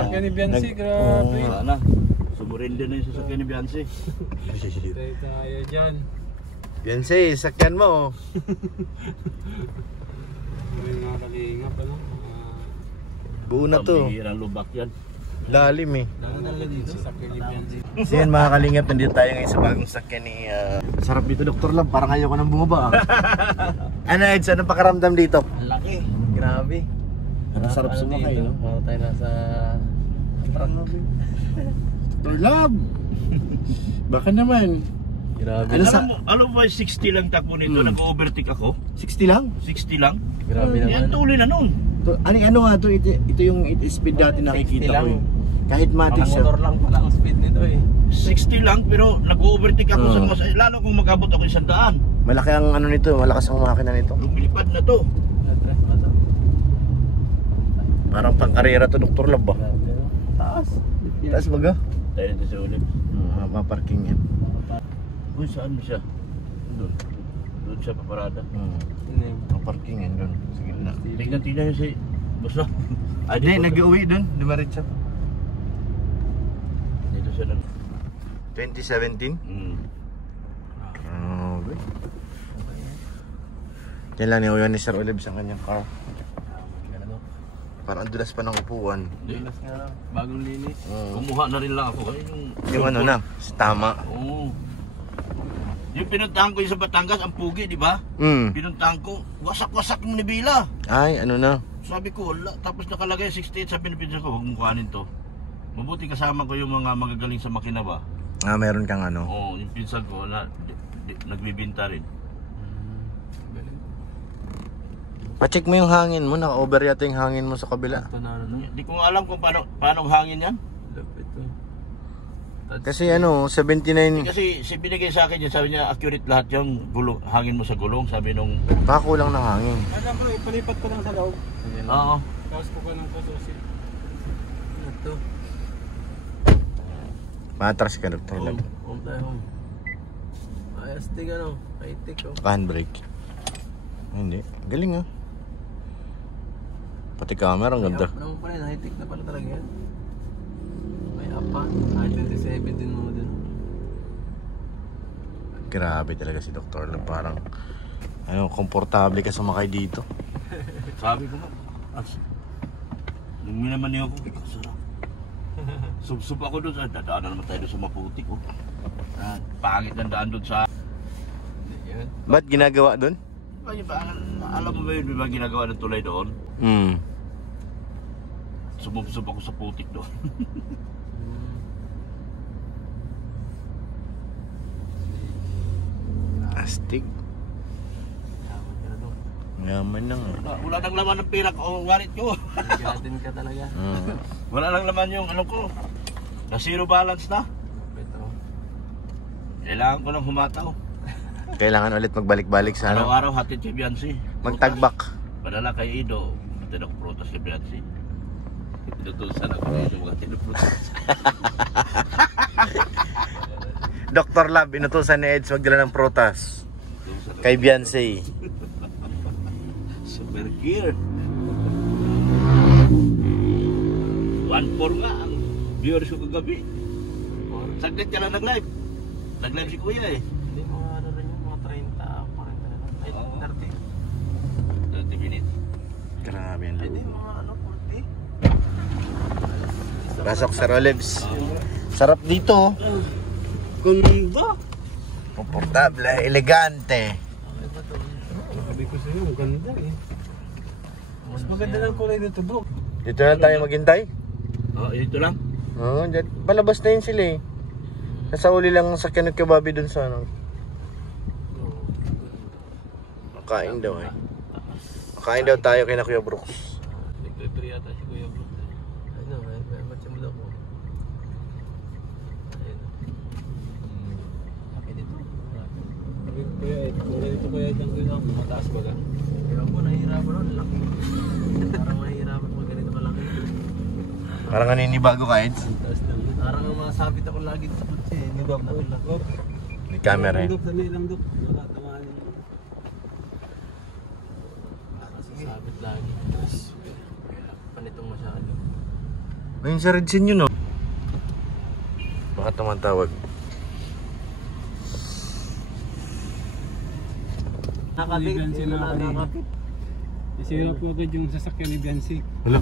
sasakyan ni Biancy, grabe. Wala na. Sumurinde na yung sasakyan ni Biancy. Tayo dyan. Biancy, sakyan mo. May mga kalingap, ano? Buo na to. Pambihirang lubak yan. Lalim eh. Lalo talaga dito, sasakyan ni Biancy. So yan mga kalingap, nandito tayo ngayon sa bagong sakyan ni... Sarap dito, Dr. Lab. Parang ayaw ko nang bumaba. Ano Eds, anong pakaramdam dito? Laki. Grabe. Ang sarap sumakay, no? Parang tayo nasa... Dr. Lab! Baka naman. Grabe. Alam mo ba 60 lang takbo nito, nag-overtake ako? 60 lang? 60 lang? Grabe Yan naman. tuloy na nun. Ano nga to? Ito yung speed dati nakikita ko. Kahit matik siya. Motor lang pala ang speed nito eh. 60 lang pero nag-overtake ako sa mga lalo kung mag-abot ako 100. Malaki ang ano nito, malakas ang makina nito. Lumilipad na to. Address ba to? Parang pangkarera to, Dr. Lab ba? Taas. Taas baga? Tayo dito sa ulit. Maparking yan. Uy, saan mo siya? Doon. Doon siya paparada. Maparking yan doon. Sige na. Tignan niyo si Boss. Hindi, nag-uwi doon. Dumarit siya. Dito siya lang. 2017? Okay. Yan lang ni Uyan ni Sir Olive sa kanyang car. Parang ang dulas pa ng upuan. Linis nga lang. Bagong linis. Kumuha na rin lang ako. Yung ano na, tama. Oo. Yung pinuntahan ko yung sa Batangas, ang pugi, di ba? Pinuntahan ko, wasak-wasak yung nibila. Ay, ano na? Sabi ko, wala. Tapos nakalagay 68, sabi ng pinsan ko, huwag mong kuhanin to. Mabuti kasama ko yung mga magagaling sa makina ba? Meron kang ano? Oo, yung pinsan ko na nagbibinta rin. Pa-check mo yung hangin mo, naka-over yata yung hangin mo sa kabila. Ito na ano. Hindi ko alam kung paano hangin yan. Lapit to. Kasi ano, 79. Kasi binigay sa akin yan, sabi niya accurate lahat yung gulong, hangin mo sa gulong, sabi nung... Baka kulang ng hangin. Alam ko, ipalipat ko lang sa loob. Oo. Tapos ko ka ng kasusin. Ito. Matras ka, Dr. Lab. Home tayo home. Ayos ting ano, high-tech oh. Handbrake. Hindi. Galing ah. Pati camera, ang ganda. May up naman pala yun, high-tech na pala talaga yan. May up pa, I-27 din mo din. Grabe talaga si Dr. Lab. Parang, ano, komportable ka sumakay dito. Sabi ko nga, nung minaman niyo ako, sarap. Sub-sub ako doon, dadaan naman tayo doon sa Maputik ko. Pangit ng daan doon sa... Ba't ginagawa doon? Alam mo ba yun, diba ginagawa ng tulay doon? Sumub-sub ako sa putik doon. Astig. Yaman na nga. Wala nang laman ng pera ko, wallet ko. Gatin ka talaga. Wala nang laman yung ano ko. Na zero balance na. Petro. Kailangan ko lang humataw. Kailangan ulit magbalik-balik sa ano. Araw-araw hatid kay Biancy. Magtagbak. Padala kay Ido. Hatid ako prutas kay Biancy. Tinutusan ako kay Ido mga tinuprutas. Dr. Lab, inutusan ni Eds magdala ng prutas. Kay Biancy. Super gear. 1-4 nga ang viewers ko kagabi. Saglit ka lang nag-live. Nag-live si Kuya eh. Hindi mo ano rin yung mga 30, 40 na lang. Ay, 30. 30 minutes. Grabe yan. Ay, di mga ano, 40. Pasok Sir Olives. Sarap dito. Ganda. Komportable, elegante. Okay ba ito? Sabi ko sa'yo, ang ganda eh. Mas maganda ng kulay nito bro. Dito na tayo maghintay. Ito lang. Oo, palabas na yun sila eh. Nasa uli lang sa sakyan ng kebabi dun sa ano. Makain daw eh. Makain daw tayo kay na Kuya Brooks. Nag-prepare yata si Kuya Bro. Ano, may matsimula ko. Ayun. Laki dito. Kuya, kung ganito kaya dyan ko lang, mataas ba ka? Ewan ko, nahihirapan nun, laki. Parang mahihirapan pag ganito malaki. Parang naninibago ka, Eds. Taas lang. Parang ang mga sabit ako lagi sa kutsi. Nidop na lang. May camera eh. Lang dop. Nakatamaan yung... Parang sasabit lagi. Tapos, panitong masyado. Ayun sa Red Sin yun, no? Baka tumatawag. Nakakabit. Biancy nakakabit. Isira po agad yung sasakyan ni Biancy. Hello?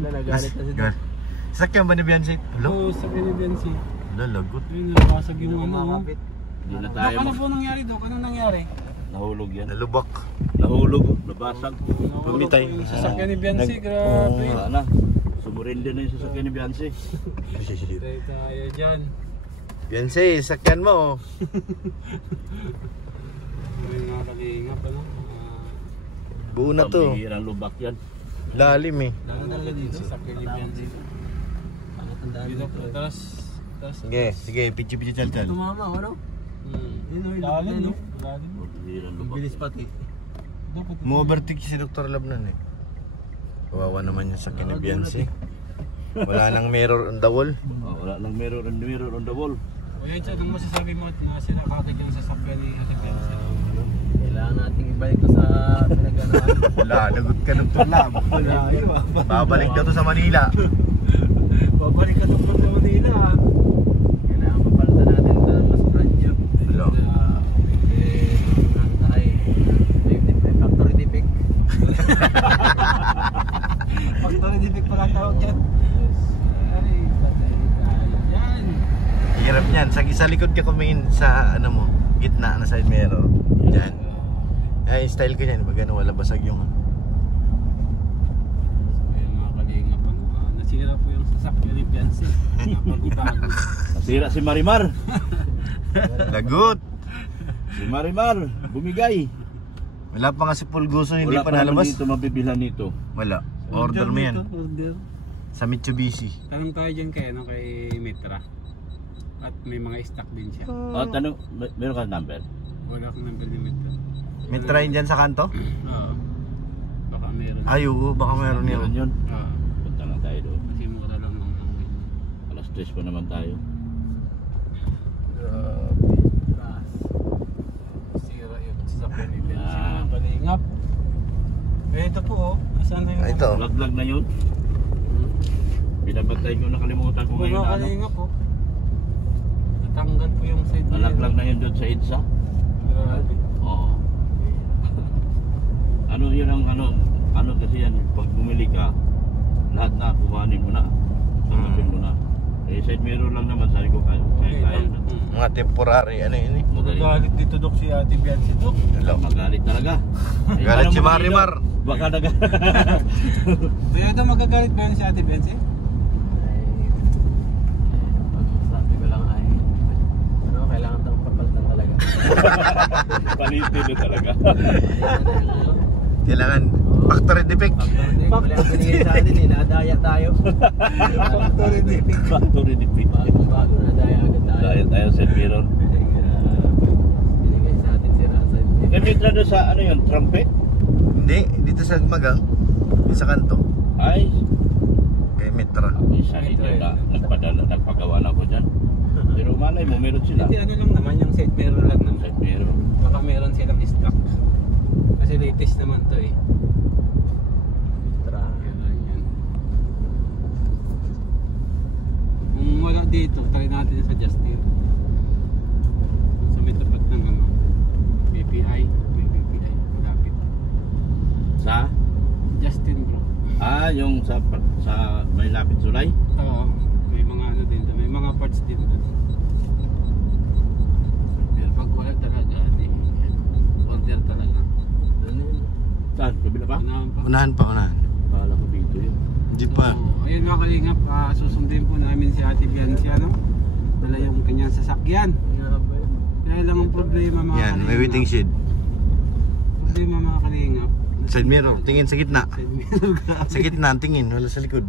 Nagalit na siya. Sakyan ba ni Biancy? Hello? Oo, sasakyan ni Biancy. Wala, lagot. Ayun, nabasag yung ano. Makakapit. Hindi na Dok, tayo. ano po nangyari, Dok? Anong nangyari? Nahulog yan. Nalubak. Nahulog, nabasag. Pumitay. Yung sasakyan ni Biancy, grabe. Wala na. Sumurindi na yung sasakyan ni Beyonce. Tayo tayo dyan. Biancy, sakyan mo. May mga kalingap, ano? Buo na to. Pambihirang lubak yan. Lalim eh. Lalo talaga dito. Sasakyan ni Biancy. Pangatandaan Dito dito. po, taras. Sige, sige, pichi-pichi chal-chal. Tumama, ano? Yun o, Lalim, yun no? o. Lalim. Pambihirang Ang lubak. bilis pati. Dapat Mo-overtake si Dr. Lab nun eh. Kawawa naman yung sakyan ni Biancy. Wala nang mirror on the wall. Oh, wala nang mirror on the wall. O yan, Chad, anong masasabi mo at nasira kagad yung sasakyan ni Ate Biancy? Kailangan nating ibalik to sa pinag-anahan. Wala, nagot ka Dr. Lab. Babalik daw to sa Manila. Babalik ka doon sa Manila. Kailangan mapalitan natin ito mas brand new. Hello. Antay. May factory defect. Factory defect pala ang tawag dyan. Ay, patay tayo dyan. Hirap niyan. Sa likod ka kumain sa ano mo, gitna na side mirror. Diyan. Ay, style ko niyan. Pag ano, wala basag yung ano. So ayun mga kalingap, ano, nasira po yung sasakyan ni Biancy. Napagbago. Nasira si Marimar. Lagot. Si Marimar, bumigay. Wala pa nga si Pulgoso, hindi Wala pa pa naman nalabas. dito mabibilhan nito. Wala. Order mo yan. Order. Sa Mitsubishi. Tanong tayo dyan kay, ano, kay Mitra. At may mga stock din siya. Oh, tanong, meron ka number? Wala akong number ni Mitra. May try dyan sa kanto? Oo. Baka meron. Ay, oo. Baka meron Meron yun. yun. Oo. Punta lang tayo doon. Kasi mura lang ng Alas 3 pa naman tayo. sira yung sasakyan ni Biancy. Mga kalingap. Eh, ito po, oh. Nasaan na yung... Ah, ito. Laglag na yun. Binabantay ko, nakalimutan ko ngayon Mga na ano. kalingap, oh. Natanggal po yung side mirror. Nalaglag na yun doon sa EDSA. Grabe. Oo. Ano yun ang ano kasi yan, pag bumili ka, lahat na kuhanin mo na. Tanggapin mo na. Eh, side mirror lang naman, sabi ko kaya na. Mga temporary, ano yun eh. Magalit. Magalit dito, Dok, si Ate Biancy, Dok. Hello. Magalit talaga. Eh, Galit paano si mo Marimar. ilaw? Baka naga... Kaya daw magagalit ba yun si Ate Biancy? Sabi ko lang ay, ano, kailangan tayong papalitan talaga. Palitin na talaga. Kailangan factory defect. Wala ang binigay sa atin, nadaya tayo. Factory defect. Factory defect. Bago nadaya agad tayo. Dahil tayo side mirror. Binigay sa atin si Rasa. Eh, mitra doon sa ano yun, trumpet? Hindi, dito sa Magang. Yung sa kanto. Ay, Kay Mitra. isa ito na nagpagawa na ako dyan. Pero malay mo, meron sila. Hindi, ano lang naman, yung side mirror lang naman. Side mirror. Baka meron silang stock. Kasi latest naman to eh. Yan. Kung wala dito, try natin sa Justin. Sa may tapat ng ano, BPI. May BPI, malapit. Sa? Justin, bro. Yung sa may lapit sulay. Oo, may mga ano din, may mga parts din. Pero pag wala talaga, order talaga. Saan? Kabila pa? Unahan pa. Unahan pa, unahan. Kala ko dito yun. Hindi pa. So, ayun mga kalingap, susundin po namin si Ate Biancy, ano? Dala yung kanyang sasakyan. Kaya lang ang problema mga Yan, may waiting shed. Problema mga kalingap. Side mirror, tingin sa gitna. Side mirror ka. Sa gitna, tingin, wala sa likod.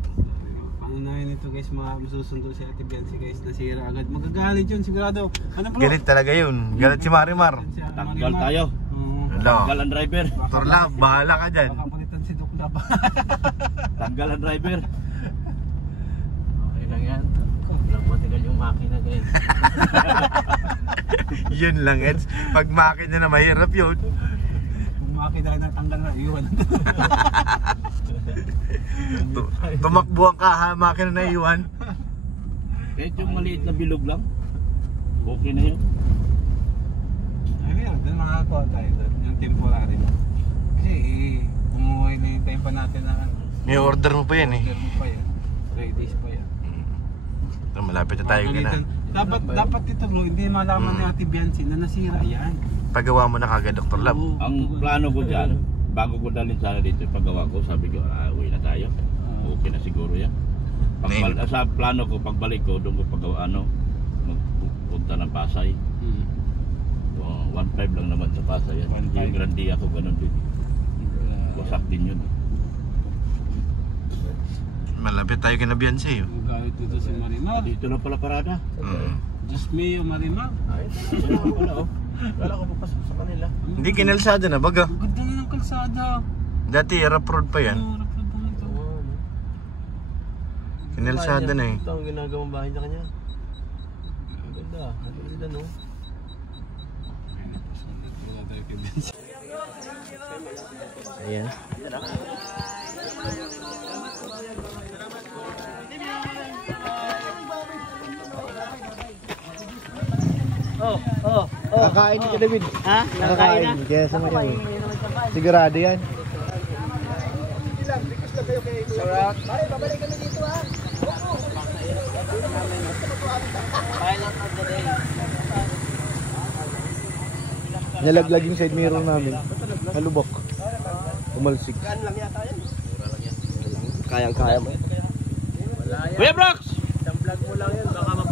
Paano na yun ito guys, masusundo si Ate Biancy guys, nasira agad. Magagalit yun sigurado. Ano bro? Galit talaga yun. Galit si Marimar. Si Ate Tanggal Marimar. tayo. Oo. Hello. Tanggal ang driver. Dr. Lab, bahala ka dyan. Baka palitan si Doc Lab. Tanggal ang driver. Okay lang yan. Walang matigal yung makina guys. Yun lang, Eds. Pag makina na mahirap yun. Kung makita na tanggal na, iwan. Tumakbo ang kahamakin na naiwan. Kahit yung maliit na bilog lang, okay na yun. Ayun, doon makakakuha tayo doon, yung temporary. Kasi umuwi na yung time pa natin na May order mo pa yan eh. order mo pa yan. 3 days pa yan. Malapit na tayo na. Dapat ito bro, hindi malaman ni Ate Biancy na nasira yan. Pagawa mo na kagad, Dr. Lab. Oo. Ang plano ko dyan, bago ko dalhin sana dito yung paggawa ko, sabi ko, uwi na tayo. Okay na siguro yan. Sa plano ko, pagbalik ko, doon ko paggawa, magpunta ng Pasay. 1.5 lang naman sa Pasay yan. 1.5. Yung Grandia ko, ganun din. Wasak din yun. Malapit tayo kina Beyonce. Magalit dito si Marimar. Dito na pala parada. Diyos mio, Marimar. Wala ko pala, oh. Wala ko papasok sa kanila. Hindi kinalsada na baga. Ang ganda na ng kalsada. Dati rough road pa yan. Oo, rapid naman ito. Kinalsada na eh. Ito ang ginagawang bahay niya kanya. Ang ganda. Ang ganda no. Ayun na po, sunod po na tayo kay Biancy. Ayan. Kakain ka, David. Ha? Kakain. Kaya sa mga sigurado yan. Nalaglag yung side mirror namin. Halubok. Umalsik. Kayang-kaya mo. Kuya Brox! Isang vlog mo lang yan. Baka